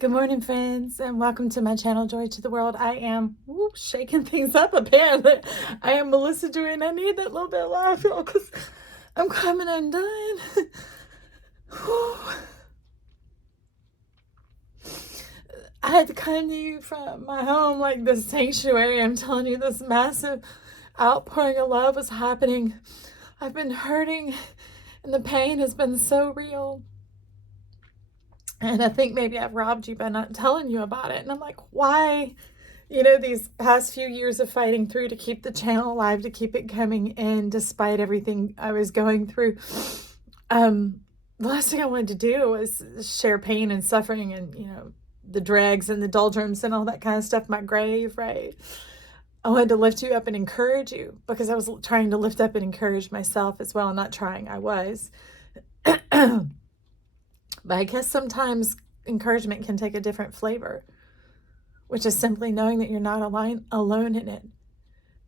Good morning, friends, and welcome to my channel, Joy to the World. I am shaking things up, apparently. I am Melissa Joy, and I need that little bit of laugh, y'all, because I'm coming undone. I had to come to you from my home, like this sanctuary. I'm telling you, this massive outpouring of love was happening. I've been hurting, and the pain has been so real. And I think maybe I've robbed you by not telling you about it. And I'm like, why? You know, these past few years of fighting through to keep the channel alive, to keep it coming in despite everything I was going through. The last thing I wanted to do was share pain and suffering and, you know, the dregs and the doldrums and all that kind of stuff, my grave, right? I wanted to lift you up and encourage you because I was trying to lift up and encourage myself as well. Not trying, I was. But I guess sometimes encouragement can take a different flavor, which is simply knowing that you're not alone in it,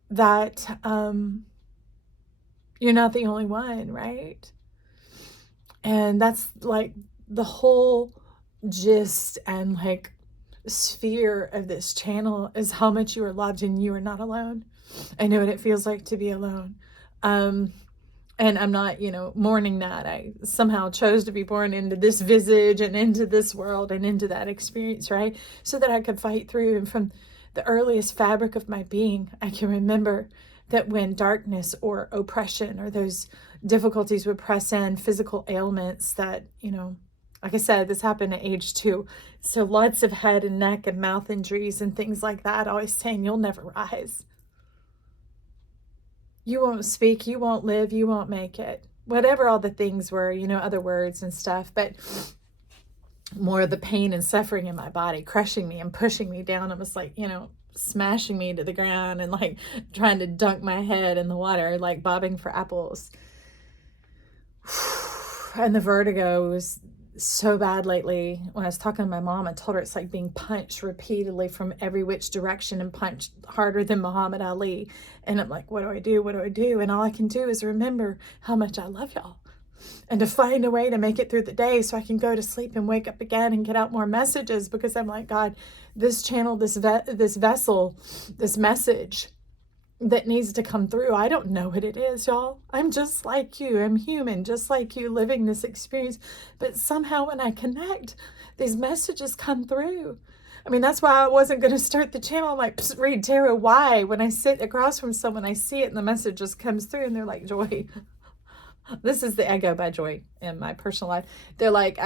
that you're not the only one, right? And that's like the whole gist and like sphere of this channel is how much you are loved and you are not alone. I know what it feels like to be alone. And I'm not, you know, mourning that. I somehow chose to be born into this visage and into this world and into that experience, right? So that I could fight through. And from the earliest fabric of my being, I can remember that when darkness or oppression or those difficulties would press in, physical ailments that, you know, like I said, this happened at age 2. So lots of head and neck and mouth injuries and things like that, always saying, you'll never rise. You won't speak, you won't live, you won't make it. Whatever all the things were, you know, other words and stuff, but more of the pain and suffering in my body, crushing me and pushing me down. It was like, you know, smashing me to the ground and like trying to dunk my head in the water, like bobbing for apples. And the vertigo was so bad lately. When I was talking to my mom, I told her it's like being punched repeatedly from every which direction and punched harder than Muhammad Ali. And I'm like, what do I do? What do I do? And all I can do is remember how much I love y'all and to find a way to make it through the day so I can go to sleep and wake up again and get out more messages, because I'm like, God, this channel, this vessel, this message that needs to come through. I don't know what it is, y'all. I'm just like you. I'm human, just like you, living this experience. But somehow when I connect, these messages come through. I mean, that's why I wasn't going to start the channel. I'm like, read tarot. Why? When I sit across from someone, I see it and the message just comes through and they're like, Joy. This is the Ego by Joy in my personal life. They're like,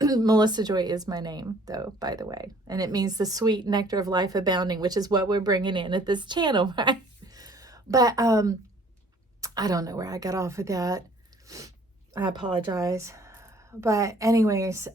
Melissa Joy is my name, though, by the way. And it means the sweet nectar of life abounding, which is what we're bringing in at this channel, right? But I don't know where I got off with that. I apologize. But anyways,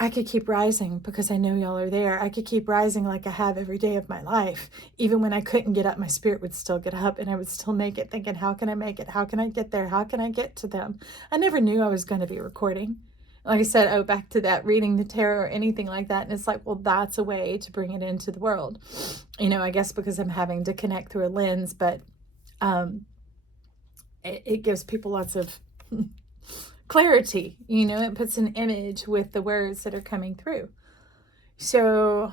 I could keep rising because I know y'all are there. I could keep rising like I have every day of my life. Even when I couldn't get up, my spirit would still get up and I would still make it, thinking, how can I make it? How can I get there? How can I get to them? I never knew I was going to be recording. Like I said, back to that, reading the tarot or anything like that. And it's like, well, that's a way to bring it into the world. You know, I guess because I'm having to connect through a lens, but it gives people lots of clarity. You know, it puts an image with the words that are coming through. So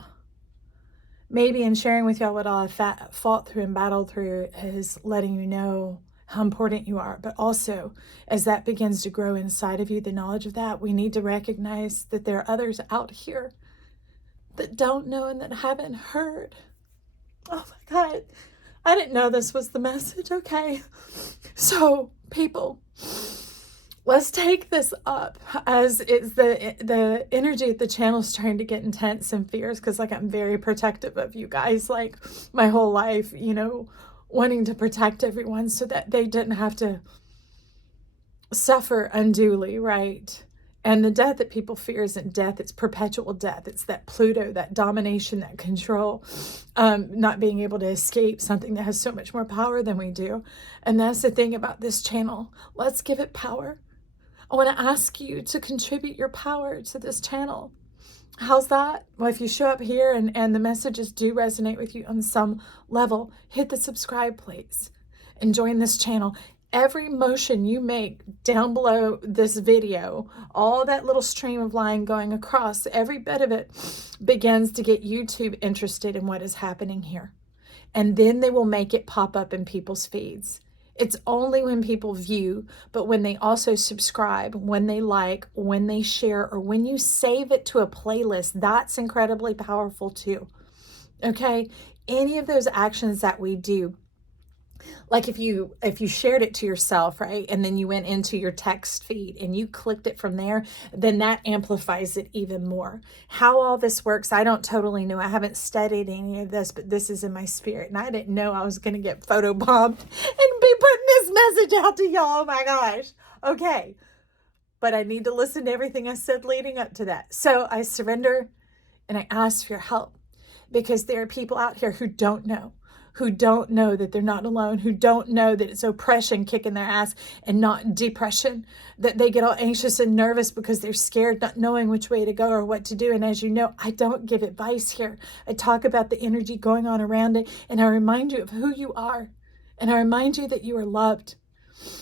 maybe in sharing with y'all what all I've fought through and battled through is letting you know how important you are. But also, as that begins to grow inside of you, the knowledge of that, we need to recognize that there are others out here that don't know and that haven't heard. Oh my God, I didn't know this was the message. Okay, so people, let's take this up, as it's the energy at the channel is trying to get intense and fierce, because like I'm very protective of you guys, like my whole life, you know, wanting to protect everyone so that they didn't have to suffer unduly, right? And the death that people fear isn't death, it's perpetual death. It's that Pluto, that domination, that control, not being able to escape something that has so much more power than we do. And that's the thing about this channel. Let's give it power. I want to ask you to contribute your power to this channel. How's that? Well, if you show up here and the messages do resonate with you on some level, hit the subscribe, please, and join this channel. every motion you make down below this video, all that little stream of line going across, every bit of it begins to get YouTube interested in what is happening here. And then they will make it pop up in people's feeds. It's only when people view, but when they also subscribe, when they like, when they share, or when you save it to a playlist, that's incredibly powerful too. Okay? Any of those actions that we do, like if you shared it to yourself, right, and then you went into your text feed and you clicked it from there, then that amplifies it even more. How all this works, I don't totally know. I haven't studied any of this, but this is in my spirit, and I didn't know I was going to get photobombed and be putting this message out to y'all. Oh my gosh. Okay, but I need to listen to everything I said leading up to that. So I surrender and I ask for your help, because there are people out here who don't know that they're not alone, who don't know that it's oppression kicking their ass and not depression, that they get all anxious and nervous because they're scared, not knowing which way to go or what to do. And as you know, I don't give advice here. I talk about the energy going on around it, and I remind you of who you are, and I remind you that you are loved.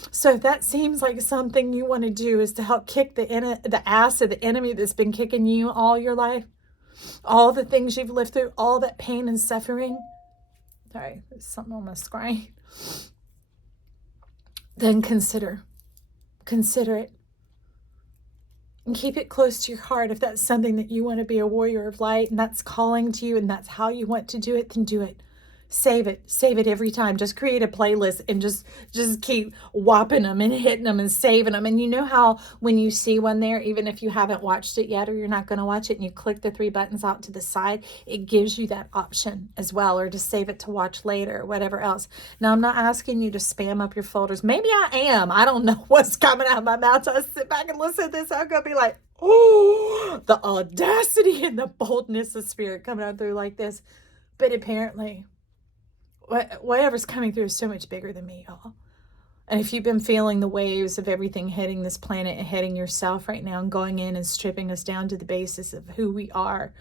So if that seems like something you want to do is to help kick the ass of the enemy that's been kicking you all your life, all the things you've lived through, all that pain and suffering. Sorry, there's something on my screen. Then consider it, and keep it close to your heart. If that's something that you want to be a warrior of light, and that's calling to you, and that's how you want to do it, then do it. Save it every time. Just create a playlist and just keep whopping them and hitting them and saving them. And you know how when you see one there, even if you haven't watched it yet or you're not going to watch it, and you click the 3 buttons out to the side, it gives you that option as well, or to save it to watch later or whatever else. Now, I'm not asking you to spam up your folders. Maybe I am. I don't know what's coming out of my mouth. So I sit back and listen to this. I'm going to be like, oh, the audacity and the boldness of spirit coming out through like this. But apparently, whatever's coming through is so much bigger than me, y'all. And if you've been feeling the waves of everything hitting this planet and hitting yourself right now and going in and stripping us down to the basis of who we are,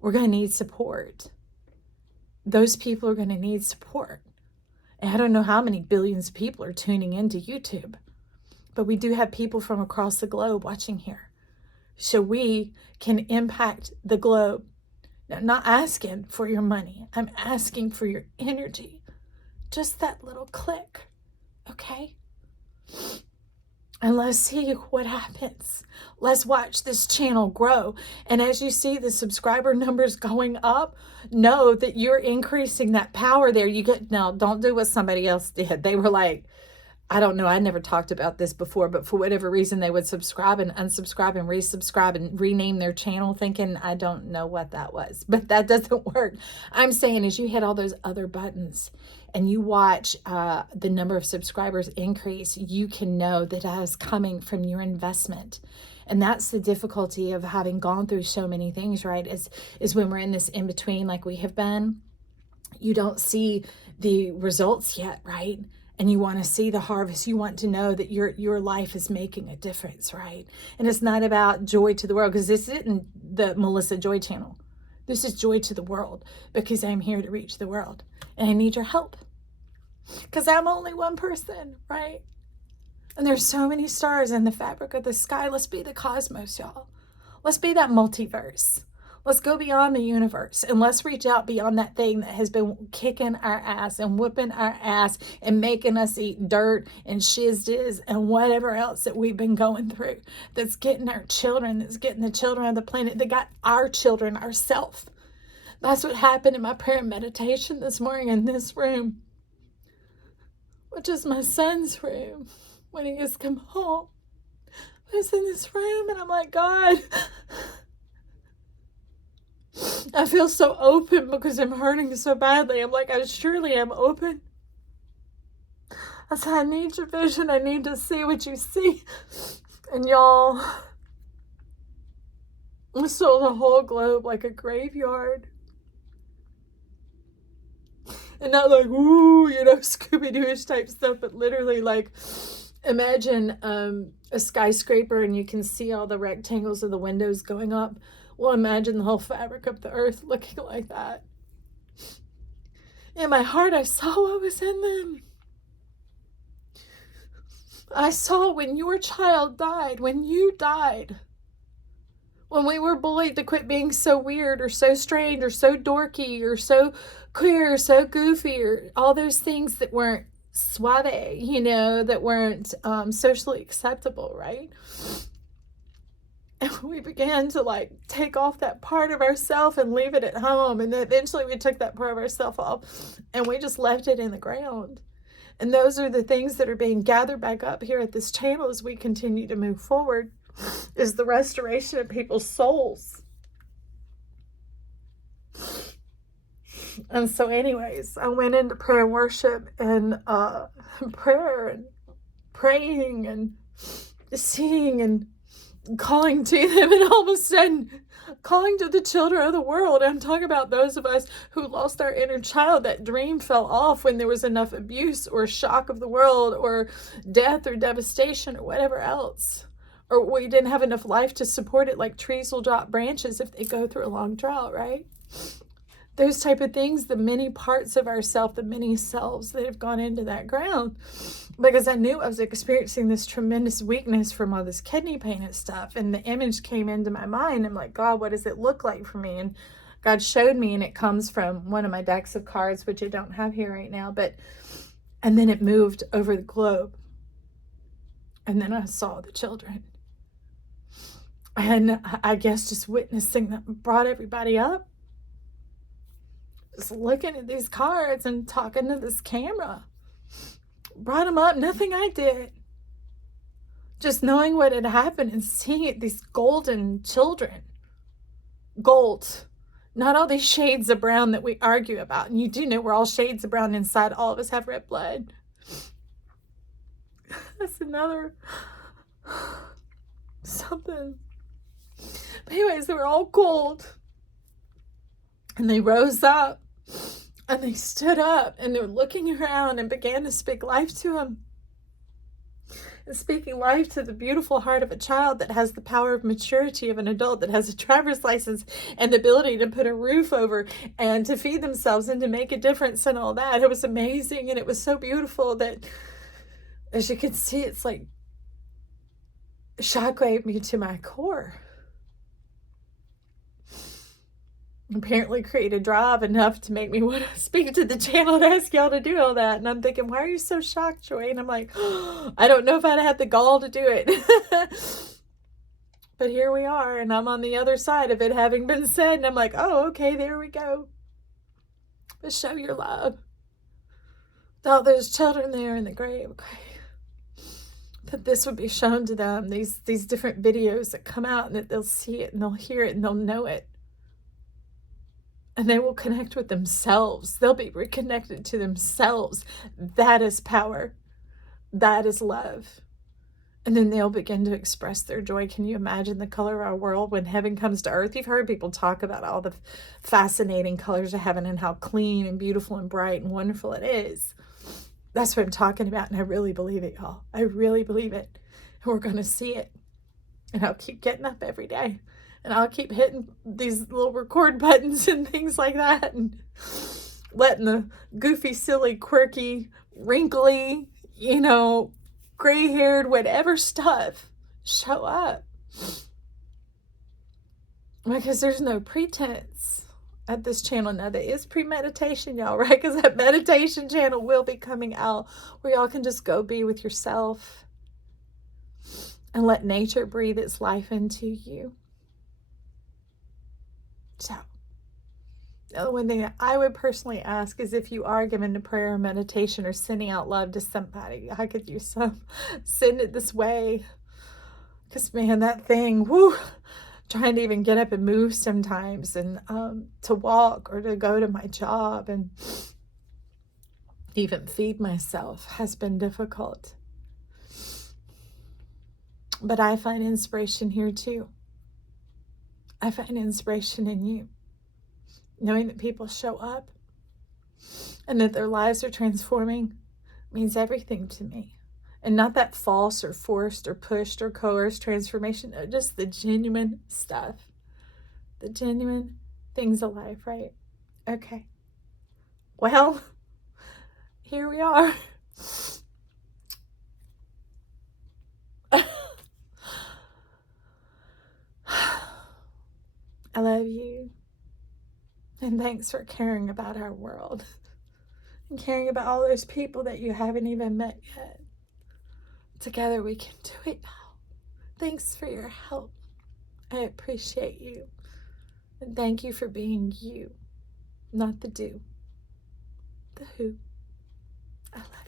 we're going to need support. Those people are going to need support. And I don't know how many billions of people are tuning into YouTube, but we do have people from across the globe watching here. So we can impact the globe. Now, I'm not asking for your money. I'm asking for your energy. Just that little click, okay? And let's see what happens. Let's watch this channel grow. And as you see the subscriber numbers going up, know that you're increasing that power there. Now, don't do what somebody else did. They were like, I don't know, I never talked about this before, but for whatever reason, they would subscribe and unsubscribe and resubscribe and rename their channel, thinking, I don't know what that was, but that doesn't work. I'm saying as you hit all those other buttons and you watch the number of subscribers increase, you can know that is coming from your investment. And that's the difficulty of having gone through so many things, right? Is when we're in this in-between like we have been, you don't see the results yet, right? And you want to see the harvest. You want to know that your life is making a difference, right? And it's not about joy to the world, because this isn't the Melissa Joy channel. This is joy to the world, because I'm here to reach the world. And I need your help, because I'm only one person, right? And there's so many stars in the fabric of the sky. Let's be the cosmos, y'all. Let's be that multiverse. Let's go beyond the universe, and let's reach out beyond that thing that has been kicking our ass and whipping our ass and making us eat dirt and shiz and whatever else that we've been going through, that's getting our children, that's getting the children of the planet, that got our children, ourself. That's what happened in my prayer and meditation this morning in this room, which is my son's room when he has come home. I was in this room and I'm like, God, I feel so open because I'm hurting so badly. I'm like, I surely am open. I said, I need your vision. I need to see what you see. And y'all, I saw the whole globe like a graveyard. And not like, ooh, Scooby-Doo-ish type stuff, but literally like, imagine a skyscraper and you can see all the rectangles of the windows going up. Well, imagine the whole fabric of the earth looking like that. In my heart, I saw what was in them. I saw when your child died, when you died, when we were bullied to quit being so weird or so strange or so dorky or so queer or so goofy or all those things that weren't suave, that weren't socially acceptable, right? And we began to like take off that part of ourself and leave it at home. And then eventually we took that part of ourself off and we just left it in the ground. And those are the things that are being gathered back up here at this channel as we continue to move forward, is the restoration of people's souls. And so anyways, I went into prayer and worship and prayer and praying and seeing and calling to them, and all of a sudden calling to the children of the world. I'm talking about those of us who lost our inner child. That dream fell off when there was enough abuse or shock of the world or death or devastation or whatever else, or we didn't have enough life to support it, like trees will drop branches if they go through a long drought, right? Those type of things, the many parts of ourself, the many selves that have gone into that ground, because I knew I was experiencing this tremendous weakness from all this kidney pain and stuff. And the image came into my mind. I'm like, God, what does it look like for me? And God showed me, and it comes from one of my decks of cards, which I don't have here right now, and then it moved over the globe. And then I saw the children. And I guess just witnessing that brought everybody up. Just looking at these cards and talking to this camera brought them up. Nothing I did. Just knowing what had happened and seeing it, these golden children. Gold. Not all these shades of brown that we argue about. And you do know we're all shades of brown inside. All of us have red blood. That's another something. But anyways, they were all gold. And they rose up. And they stood up and they were looking around and began to speak life to him. And speaking life to the beautiful heart of a child that has the power of maturity of an adult, that has a driver's license and the ability to put a roof over and to feed themselves and to make a difference and all that. It was amazing, and it was so beautiful that, as you can see, it's like shockwave me to my core. Apparently created drive enough to make me want to speak to the channel and ask y'all to do all that. And I'm thinking, why are you so shocked, Joy? And I'm like, oh, I don't know if I'd have the gall to do it. But here we are, and I'm on the other side of it having been said. And I'm like, oh, okay, there we go. But show your love. All those children there in the grave, okay. That this would be shown to them, these different videos that come out, and that they'll see it and they'll hear it and they'll know it. And they will connect with themselves. They'll be reconnected to themselves. That is power. That is love. And then they'll begin to express their joy. Can you imagine the color of our world when heaven comes to earth? You've heard people talk about all the fascinating colors of heaven and how clean and beautiful and bright and wonderful it is. That's what I'm talking about. And I really believe it, y'all. I really believe it. And we're going to see it. And I'll keep getting up every day. And I'll keep hitting these little record buttons and things like that, and letting the goofy, silly, quirky, wrinkly, gray-haired, whatever stuff show up. Because there's no pretense at this channel. Now, there is premeditation, y'all, right? Because that meditation channel will be coming out where y'all can just go be with yourself and let nature breathe its life into you. So, the one thing that I would personally ask is, if you are given to prayer or meditation or sending out love to somebody, I could use some, send it this way. Because, man, that thing, trying to even get up and move sometimes, and to walk or to go to my job and even feed myself has been difficult. But I find inspiration here too. I find inspiration in you. Knowing that people show up and that their lives are transforming means everything to me. And not that false or forced or pushed or coerced transformation. No, just the genuine stuff. The genuine things of life, right? Okay. Well, here we are. I love you. And thanks for caring about our world and caring about all those people that you haven't even met yet. Together we can do it now. Thanks for your help. I appreciate you. And thank you for being you, not the do, the who. I love you.